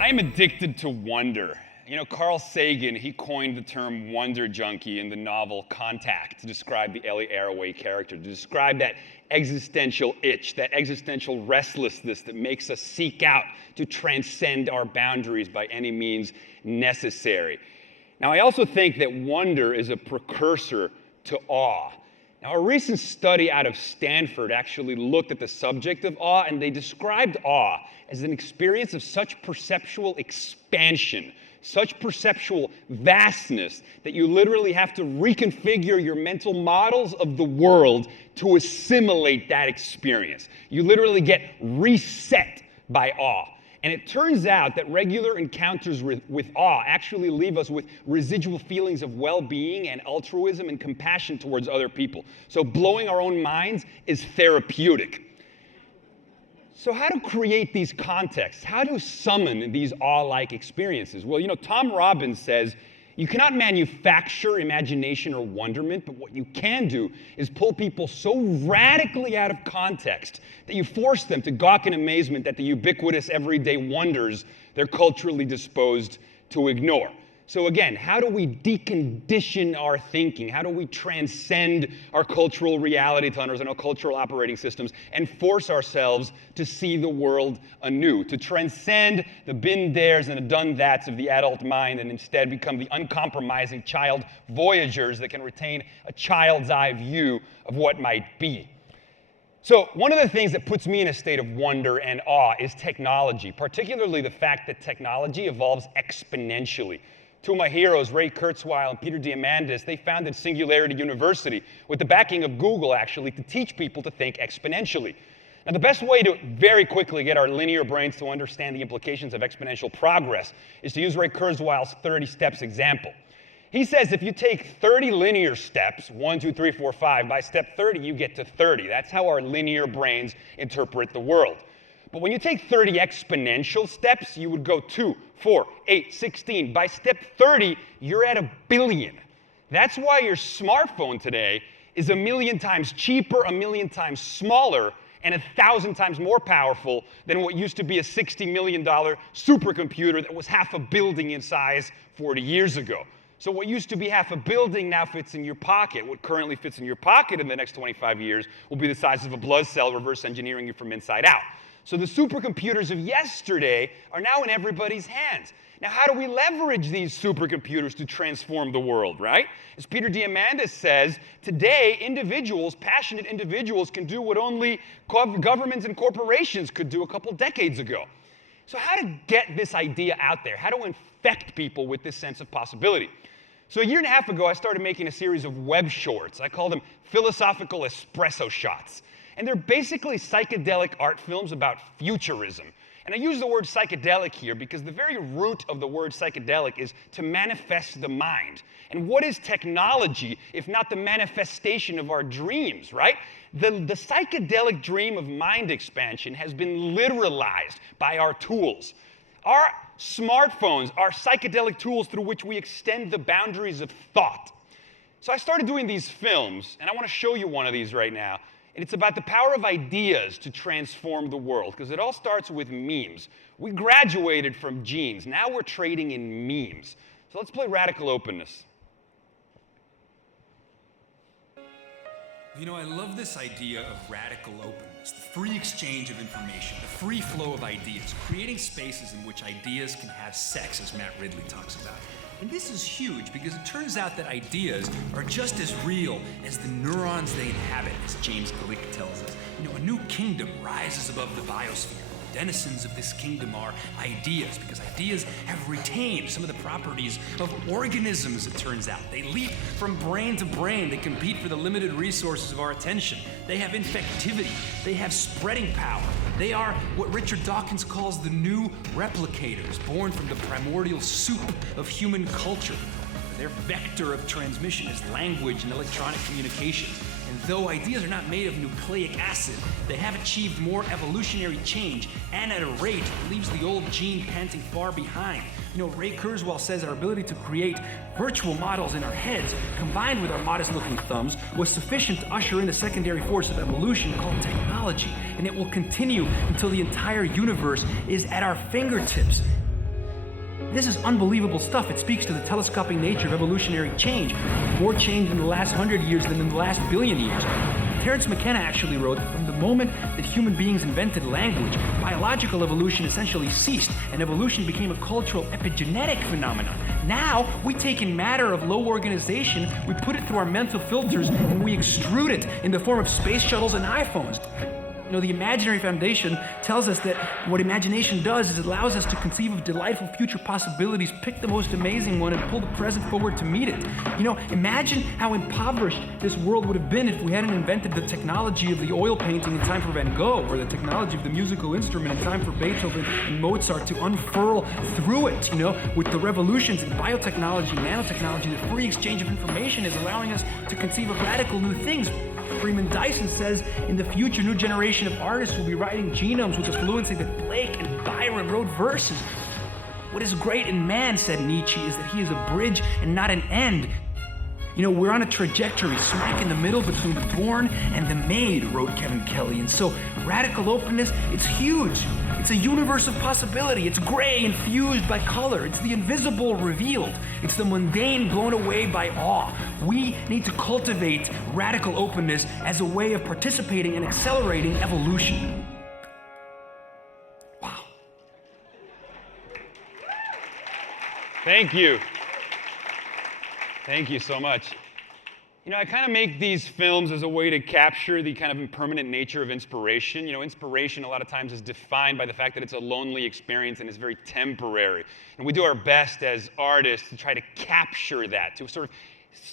I'm addicted to wonder. You know, Carl Sagan, he coined the term wonder junkie in the novel Contact to describe the Ellie Arroway character, to describe that existential itch, that existential restlessness that makes us seek out to transcend our boundaries by any means necessary. Now, I also think that wonder is a precursor to awe. Now, a recent study out of Stanford actually looked at the subject of awe, and they described awe as an experience of such perceptual expansion, such perceptual vastness, that you literally have to reconfigure your mental models of the world to assimilate that experience. You literally get reset by awe. And it turns out that regular encounters with awe actually leave us with residual feelings of well-being and altruism and compassion towards other people. So blowing our own minds is therapeutic. So how to create these contexts? How to summon these awe-like experiences? Well, you know, Tom Robbins says, you cannot manufacture imagination or wonderment, but what you can do is pull people so radically out of context that you force them to gawk in amazement at the ubiquitous everyday wonders they're culturally disposed to ignore. So again, how do we decondition our thinking? How do we transcend our cultural reality tunnels and our cultural operating systems and force ourselves to see the world anew, to transcend the been theres and the done that's of the adult mind and instead become the uncompromising child voyagers that can retain a child's eye view of what might be? So one of the things that puts me in a state of wonder and awe is technology, particularly the fact that technology evolves exponentially. Two of my heroes, Ray Kurzweil and Peter Diamandis, they founded Singularity University with the backing of Google, actually, to teach people to think exponentially. Now, the best way to very quickly get our linear brains to understand the implications of exponential progress is to use Ray Kurzweil's 30 steps example. He says if you take 30 linear steps, 1, 2, 3, 4, 5, by step 30, you get to 30. That's how our linear brains interpret the world. But when you take 30 exponential steps, you would go 2, 4, 8, 16. By step 30, you're at 1 billion. That's why your smartphone today is 1,000,000 times cheaper, 1,000,000 times smaller, and 1,000 times more powerful than what used to be a $60 million supercomputer that was half a building in size 40 years ago. So what used to be half a building now fits in your pocket. What currently fits in your pocket in the next 25 years will be the size of a blood cell, reverse engineering you from inside out. So the supercomputers of yesterday are now in everybody's hands. Now, how do we leverage these supercomputers to transform the world, right? As Peter Diamandis says, today, individuals, passionate individuals, can do what only governments and corporations could do a couple decades ago. So how to get this idea out there? How to infect people with this sense of possibility? So a year and a half ago, I started making a series of web shorts. I call them philosophical espresso shots. And they're basically psychedelic art films about futurism. And I use the word psychedelic here because the very root of the word psychedelic is to manifest the mind. And what is technology if not the manifestation of our dreams, right? The psychedelic dream of mind expansion has been literalized by our tools. Our smartphones are psychedelic tools through which we extend the boundaries of thought. So I started doing these films, and I want to show you one of these right now. And it's about the power of ideas to transform the world, because it all starts with memes. We graduated from genes. Now we're trading in memes. So let's play Radical Openness. You know, I love this idea of radical openness, the free exchange of information, the free flow of ideas, creating spaces in which ideas can have sex, as Matt Ridley talks about. And this is huge because it turns out that ideas are just as real as the neurons they inhabit, as James Gleick tells us. You know, a new kingdom rises above the biosphere. The denizens of this kingdom are ideas, because ideas have retained some of the properties of organisms, it turns out. They leap from brain to brain. They compete for the limited resources of our attention. They have infectivity. They have spreading power. They are what Richard Dawkins calls the new replicators, born from the primordial soup of human culture. Their vector of transmission is language and electronic communication. And though ideas are not made of nucleic acid, they have achieved more evolutionary change, and at a rate that leaves the old gene panting far behind. You know, Ray Kurzweil says our ability to create virtual models in our heads, combined with our modest-looking thumbs, was sufficient to usher in a secondary force of evolution called technology, and it will continue until the entire universe is at our fingertips. This is unbelievable stuff. It speaks to the telescopic nature of evolutionary change. More change in the last 100 years than in the last billion years. Terence McKenna actually wrote that from the moment that human beings invented language, biological evolution essentially ceased, and evolution became a cultural epigenetic phenomenon. Now, we take in matter of low organization, we put it through our mental filters, and we extrude it in the form of space shuttles and iPhones. You know, the Imaginary Foundation tells us that what imagination does is it allows us to conceive of delightful future possibilities, pick the most amazing one, and pull the present forward to meet it. You know, imagine how impoverished this world would have been if we hadn't invented the technology of the oil painting in time for Van Gogh, or the technology of the musical instrument in time for Beethoven and Mozart to unfurl through it. You know, with the revolutions in biotechnology, nanotechnology, the free exchange of information is allowing us to conceive of radical new things. Freeman Dyson says, in the future, new generation of artists will be writing genomes with the fluency that Blake and Byron wrote verses. What is great in man, said Nietzsche, is that he is a bridge and not an end. You know, we're on a trajectory smack in the middle between the born and the made, wrote Kevin Kelly. And so radical openness, it's huge. It's a universe of possibility. It's gray infused by color. It's the invisible revealed. It's the mundane blown away by awe. We need to cultivate radical openness as a way of participating and accelerating evolution. Wow. Thank you. Thank you so much. You know, I kind of make these films as a way to capture the kind of impermanent nature of inspiration. You know, inspiration a lot of times is defined by the fact that it's a lonely experience and it's very temporary. And we do our best as artists to try to capture that, to sort of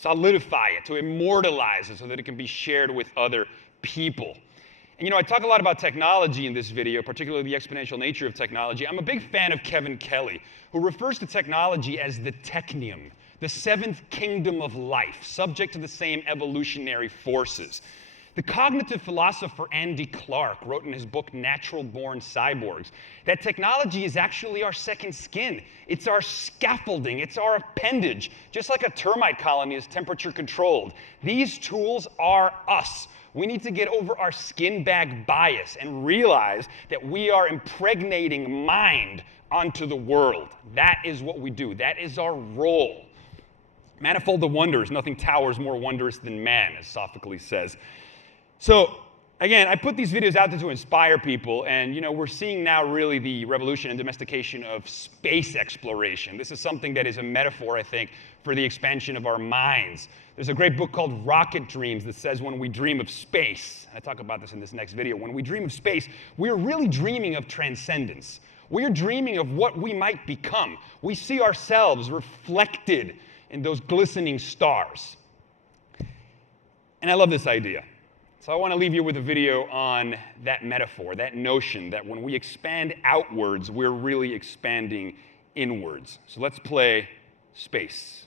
solidify it, to immortalize it so that it can be shared with other people. And you know, I talk a lot about technology in this video, particularly the exponential nature of technology. I'm a big fan of Kevin Kelly, who refers to technology as the technium, the seventh kingdom of life, subject to the same evolutionary forces. The cognitive philosopher Andy Clark wrote in his book Natural Born Cyborgs that technology is actually our second skin. It's our scaffolding, it's our appendage, just like a termite colony is temperature controlled. These tools are us. We need to get over our skin bag bias and realize that we are impregnating mind onto the world. That is what we do. That is our role. Manifold the wonders, nothing towers more wondrous than man, as Sophocles says. So, again, I put these videos out there to inspire people, and you know, we're seeing now really the revolution and domestication of space exploration. This is something that is a metaphor, I think, for the expansion of our minds. There's a great book called Rocket Dreams that says when we dream of space, and I talk about this in this next video, when we dream of space, we're really dreaming of transcendence. We're dreaming of what we might become. We see ourselves reflected in those glistening stars. And I love this idea. So I want to leave you with a video on that metaphor, that notion that when we expand outwards, we're really expanding inwards. So let's play Space.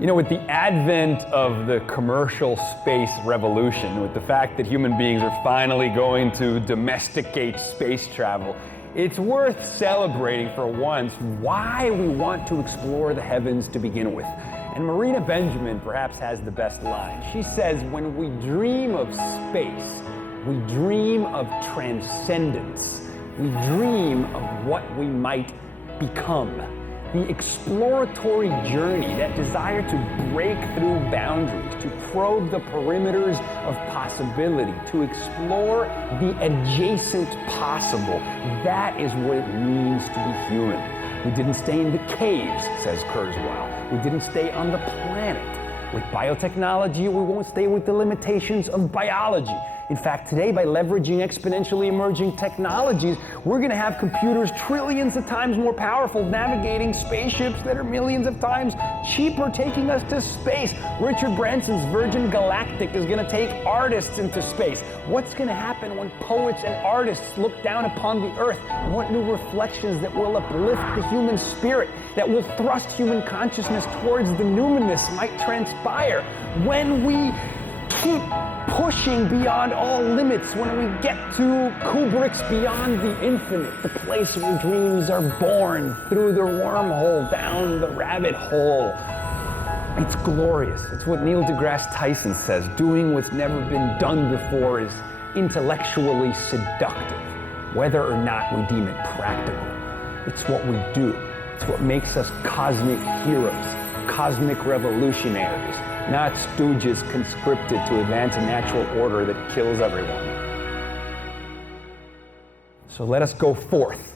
You know, with the advent of the commercial space revolution, with the fact that human beings are finally going to domesticate space travel, it's worth celebrating for once why we want to explore the heavens to begin with. And Marina Benjamin perhaps has the best line. She says, when we dream of space, we dream of transcendence. We dream of what we might become. The exploratory journey, that desire to break through boundaries, to probe the perimeters of possibility, to explore the adjacent possible, that is what it means to be human. We didn't stay in the caves, says Kurzweil. We didn't stay on the planet. With biotechnology, we won't stay with the limitations of biology. In fact, today, by leveraging exponentially emerging technologies, we're going to have computers trillions of times more powerful, navigating spaceships that are millions of times cheaper, taking us to space. Richard Branson's Virgin Galactic is going to take artists into space. What's going to happen when poets and artists look down upon the earth? What new reflections that will uplift the human spirit, that will thrust human consciousness towards the numinous might transpire when we keep pushing beyond all limits when we get to Kubrick's Beyond the Infinite, the place where dreams are born through the wormhole down the rabbit hole. It's glorious. It's what Neil deGrasse Tyson says. Doing what's never been done before is intellectually seductive, whether or not we deem it practical. It's what we do. It's what makes us cosmic heroes, cosmic revolutionaries, not stooges conscripted to advance a natural order that kills everyone. So let us go forth.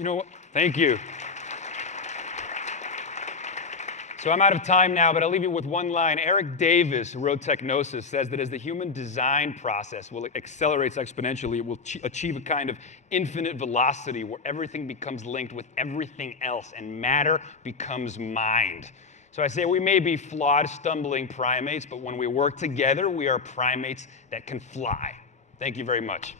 You know what? Thank you. So I'm out of time now, but I'll leave you with one line. Eric Davis, who wrote Technosis, says that as the human design process accelerates exponentially, it will achieve a kind of infinite velocity where everything becomes linked with everything else and matter becomes mind. So I say we may be flawed, stumbling primates, but when we work together, we are primates that can fly. Thank you very much.